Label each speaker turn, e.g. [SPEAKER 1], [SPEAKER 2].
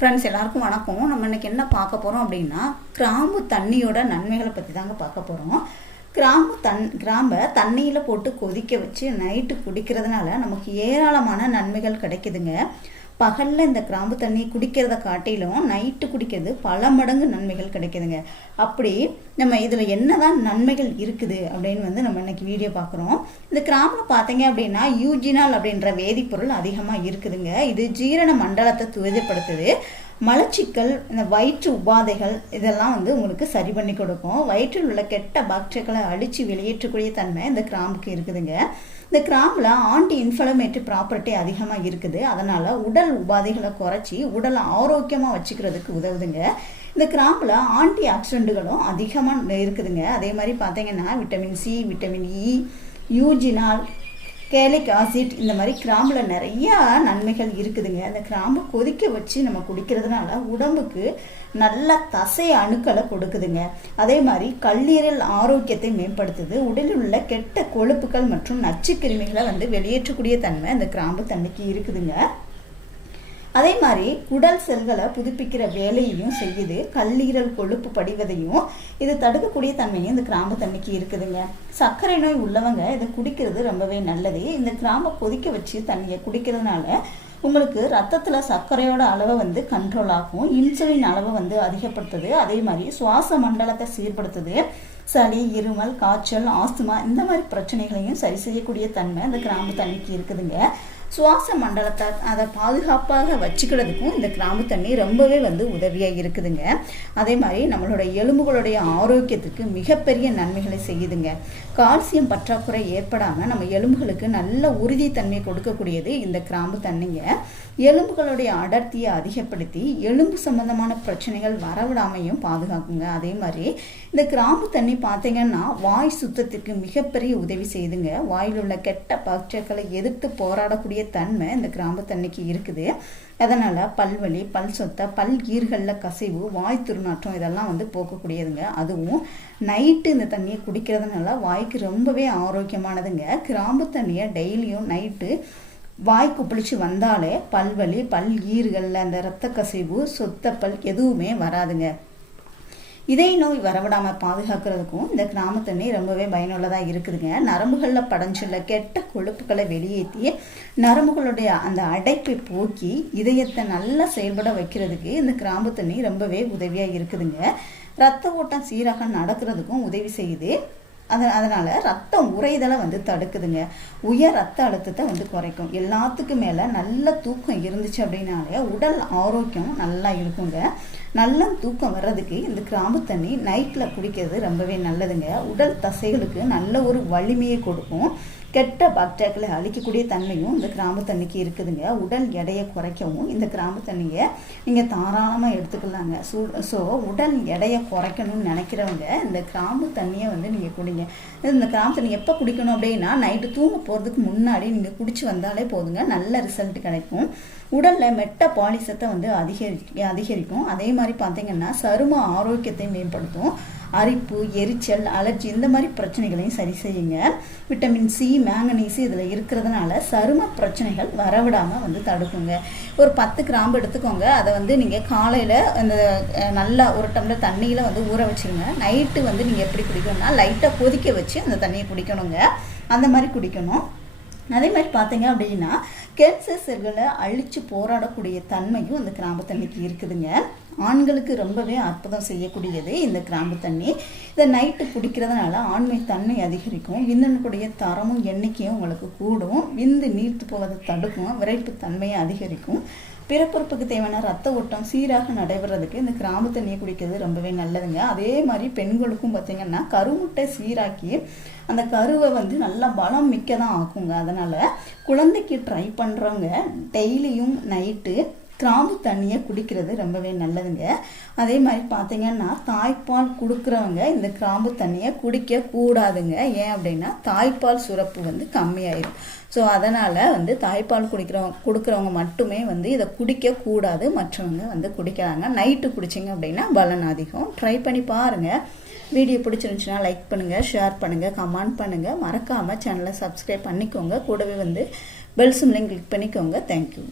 [SPEAKER 1] Friends எல்லாருக்கும் வணக்கம். நம்ம இன்னைக்கு என்ன பார்க்க போகிறோம் அப்படின்னா கிராம்பு தண்ணியோட நன்மைகளை பற்றி தாங்க பார்க்க போகிறோம் கிராம்பு தன் கிராம்பை தண்ணியில் போட்டு கொதிக்க வச்சு நைட்டு குடிக்கிறதுனால நமக்கு ஏராளமான நன்மைகள் கிடைக்குதுங்க. பகலில் இந்த கிராம்பு தண்ணி குடிக்கிறத காட்டிலும் நைட்டு குடிக்கிறது பல மடங்கு நன்மைகள் கிடைக்குதுங்க. அப்படி நம்ம இதில் என்னதான் நன்மைகள் இருக்குது அப்படின்னு வந்து நம்ம இன்னைக்கு வீடியோ பார்க்குறோம். இந்த கிராம்பில் பார்த்தீங்க அப்படின்னா யூஜினால் அப்படின்ற வேதிப்பொருள் அதிகமாக இருக்குதுங்க. இது ஜீரண மண்டலத்தை துரிதப்படுத்துது. மலச்சிக்கல் இந்த வயிற்று உபாதைகள் இதெல்லாம் வந்து உங்களுக்கு சரி பண்ணி கொடுக்கும். வயிற்றில் உள்ள கெட்ட பாக்டீரியாக்களை அழித்து வெளியேற்றக்கூடிய தன்மை இந்த கிராம்புக்கு இருக்குதுங்க. இந்த கிராம்பில் ஆன்டி இன்ஃப்ளமேட்டரி ப்ராப்பர்ட்டி அதிகமாக இருக்குது. அதனால் உடல் உபாதைகளை குறைச்சி உடலை ஆரோக்கியமாக வச்சுக்கிறதுக்கு உதவுதுங்க. இந்த கிராம்பில் ஆன்டி ஆக்சிடென்ட்டுகளும் அதிகமாக இருக்குதுங்க. அதே மாதிரி பார்த்தீங்கன்னா vitamin C vitamin E eugenol gallic acid இந்த மாதிரி கிராம்பில் நிறையா நன்மைகள் இருக்குதுங்க. அந்த கிராம்பு கொதிக்க வச்சு நம்ம குடிக்கிறதுனால உடம்புக்கு நல்ல தசை அணுக்களை கொடுக்குதுங்க. அதே மாதிரி கல்லீரல் ஆரோக்கியத்தை மேம்படுத்துது. உடலில் உள்ள கெட்ட கொழுப்புகள் மற்றும் நச்சு கிருமிகளை வந்து வெளியேற்றக்கூடிய தன்மை அந்த கிராம்பு தன்மைக்கு இருக்குதுங்க. அதே மாதிரி குடல் செல்களை புதுப்பிக்கிற வேலையையும் செய்யுது. கல்லீரல் கொழுப்பு படிவதையும் இது தடுக்கக்கூடிய தன்மையும் இந்த கிராம்பு தண்ணிக்கு இருக்குதுங்க. சர்க்கரை நோய் உள்ளவங்க இதை குடிக்கிறது ரொம்பவே நல்லது. இந்த கிராம்பை கொதிக்க வச்சு தண்ணியை குடிக்கிறதுனால உங்களுக்கு ரத்தத்தில் சர்க்கரையோட அளவை வந்து கண்ட்ரோல் ஆகும். இன்சுலின் அளவை வந்து அதிகப்படுத்துது. அதே மாதிரி சுவாச மண்டலத்தை சீர்படுத்துது. சளி இருமல் காய்ச்சல் ஆஸ்துமா இந்த மாதிரி பிரச்சனைகளையும் சரி செய்யக்கூடிய தன்மை அந்த கிராம்பு தண்ணிக்கு இருக்குதுங்க. சுவாச மண்டலத்தை அதை பாதுகாப்பாக வச்சுக்கிறதுக்கும் இந்த கிராம்பு தண்ணி ரொம்பவே வந்து உதவியாக இருக்குதுங்க. அதே மாதிரி நம்மளோட எலும்புகளுடைய ஆரோக்கியத்துக்கு மிகப்பெரிய நன்மைகளை செய்யுதுங்க. கால்சியம் பற்றாக்குறை ஏற்படாமல் நம்ம எலும்புகளுக்கு நல்ல உறுதித்தன்மை கொடுக்கக்கூடியது இந்த கிராம்பு தண்ணிங்க. எலும்புகளுடைய அடர்த்தியை அதிகப்படுத்தி எலும்பு சம்பந்தமான பிரச்சனைகள் வரவிடாமையும் பாதுகாக்குங்க. அதே மாதிரி இந்த கிராம்பு தண்ணி பார்த்தீங்கன்னா வாய் சுத்தத்திற்கு மிகப்பெரிய உதவி செய்யுதுங்க. வாயில் உள்ள கெட்ட பாக்டீரியாக்களை எதிர்த்து போராடக்கூடிய தன்மை இந்த கிராம்பு தண்ணிக்கு இருக்குது. அதனால் பல்வலி பல் சொத்த பல் ஈர்களில் கசிவு வாய் துர்நாற்றம் இதெல்லாம் வந்து போக்கக்கூடியதுங்க. அதுவும் நைட்டு இந்த தண்ணியை குடிக்கிறதுனால வாய்க்கு ரொம்பவே ஆரோக்கியமானதுங்க. கிராம்பு தண்ணியை டெய்லியும் நைட்டு வாய் குப்பிளிச்சு வந்தாலே பல்வலி பல் ஈர்களில் அந்த இரத்த கசிவு சொத்தப்பல் எதுவுமே வராதுங்க. இதய நோய் வரவிடாமல் பாதுகாக்கிறதுக்கும் இந்த கிராம தண்ணி ரொம்பவே பயனுள்ளதாக இருக்குதுங்க. நரம்புகளில் படைஞ்சுள்ள கெட்ட கொழுப்புகளை வெளியேற்றி நரம்புகளுடைய அந்த அடைப்பை போக்கி இதயத்தை நல்லா செயல்பட வைக்கிறதுக்கு இந்த கிராம்பு தண்ணி ரொம்பவே உதவியாக இருக்குதுங்க. ரத்த ஓட்டம் சீராக நடக்கிறதுக்கும் உதவி செய்யுது. அது அதனால் ரத்தம் உறைதலை வந்து தடுக்குதுங்க. உயர் ரத்த அழுத்தத்தை வந்து குறைக்கும். எல்லாத்துக்கும் மேலே நல்ல தூக்கம் இருந்துச்சு அப்படின்னாலே உடல் ஆரோக்கியம் நல்லா இருக்குங்க. நல்ல தூக்கம் வர்றதுக்கு இந்த கிராம்பு தண்ணி நைட்டில் குடிக்கிறது ரொம்பவே நல்லதுங்க. உடல் தசைகளுக்கு நல்ல ஒரு வலிமையை கொடுக்கும். கெட்ட பாக்டீரியாக்களை அழிக்கக்கூடிய தன்மையும் இந்த கிராம்பு தண்ணிக்கு இருக்குதுங்க. உடல் எடையை குறைக்கவும் இந்த கிராம்பு தண்ணியை நீங்கள் தாராளமாக எடுத்துக்கலாங்க. சூ ஸோ உடல் எடையை குறைக்கணும்னு நினைக்கிறவங்க இந்த கிராம்பு தண்ணியை வந்து நீங்கள் குடிங்க. இந்த கிராம்பு தண்ணி எப்போ குடிக்கணும் அப்படின்னா நைட்டு தூங்க போகிறதுக்கு முன்னாடி நீங்கள் குடிச்சு வந்தாலே போதுங்க. நல்ல ரிசல்ட் கிடைக்கும். உடலில் மெட்ட பாலிசத்தை வந்து அதிகரி அதிகரிக்கும். அதே மாதிரி பார்த்தீங்கன்னா சரும ஆரோக்கியத்தை மேம்படுத்தும். அரிப்பு எரிச்சல் அலர்ஜி இந்த மாதிரி பிரச்சனைகளையும் சரி செய்யுங்க. விட்டமின் சி மேங்கனீஸ் இதில் இருக்கிறதுனால சரும பிரச்சனைகள் வரவிடாமல் வந்து தடுக்குங்க. ஒரு பத்து கிராம்பு எடுத்துக்கோங்க. அதை வந்து நீங்கள் காலையில் அந்த நல்லா ஒரு டம்ளர் தண்ணியில் வந்து ஊற வச்சுருங்க. நைட்டு வந்து நீங்கள் எப்படி குடிக்கணும்னா லைட்டாக கொதிக்க வச்சு அந்த தண்ணியை குடிக்கணுங்க. அந்த மாதிரி குடிக்கணும். அதே மாதிரி பார்த்தீங்க அப்படின்னா கேன்சர் செல்களை அழித்து போராடக்கூடிய தன்மையும் இந்த கிராம்பு தண்ணிக்கு இருக்குதுங்க. ஆண்களுக்கு ரொம்பவே அற்புதம் செய்யக்கூடியது இந்த கிராம்பு தண்ணி. இதை நைட்டு குடிக்கிறதுனால ஆண்மை தன்மை அதிகரிக்கும். விந்தனுக்குடைய தரமும் எண்ணிக்கையும் உங்களுக்கு கூடும். விந்து நீர்த்து போவதை தடுக்கும். விரைப்பு தன்மையை அதிகரிக்கும். பிறப்புறுப்புக்கு தேவையான ரத்த ஓட்டம் சீராக நடைபெறதுக்கு இந்த கிராம்பு தண்ணியை குடிக்கிறது ரொம்பவே நல்லதுங்க. அதே மாதிரி பெண்களுக்கும் பார்த்திங்கன்னா கருமுட்டை சீராக்கி அந்த கருவை வந்து நல்லா பலம் மிக்க தான் ஆக்குங்க. அதனால் குழந்தைக்கு ட்ரை பண்ணுறவங்க டெய்லியும் நைட்டு கிராம்பு தண்ணியை குடிக்கிறது ரொம்பவே நல்லதுங்க. அதே மாதிரி பார்த்தீங்கன்னா தாய்ப்பால் கொடுக்குறவங்க இந்த கிராம்பு தண்ணியை குடிக்க கூடாதுங்க. ஏன் அப்படின்னா தாய்ப்பால் சுரப்பு வந்து கம்மியாயிடும் ஸோ அதனால் வந்து தாய்ப்பால் குடிக்கிறவங்க கொடுக்குறவங்க மட்டுமே வந்து இதை குடிக்க கூடாது. மற்றவங்க வந்து குடிக்கிறாங்க. நைட்டு குடிச்சிங்க அப்படின்னா பலன் அதிகம். ட்ரை பண்ணி பாருங்கள் வீடியோ பிடிச்சிருந்துச்சுன்னா லைக் பண்ணுங்கள் ஷேர் பண்ணுங்கள் கமெண்ட் பண்ணுங்கள் மறக்காமல் சேனலை சப்ஸ்கிரைப் பண்ணிக்கோங்க. கூடவே வந்து பெல் சிம்லையும் கிளிக் பண்ணிக்கோங்க. Thank you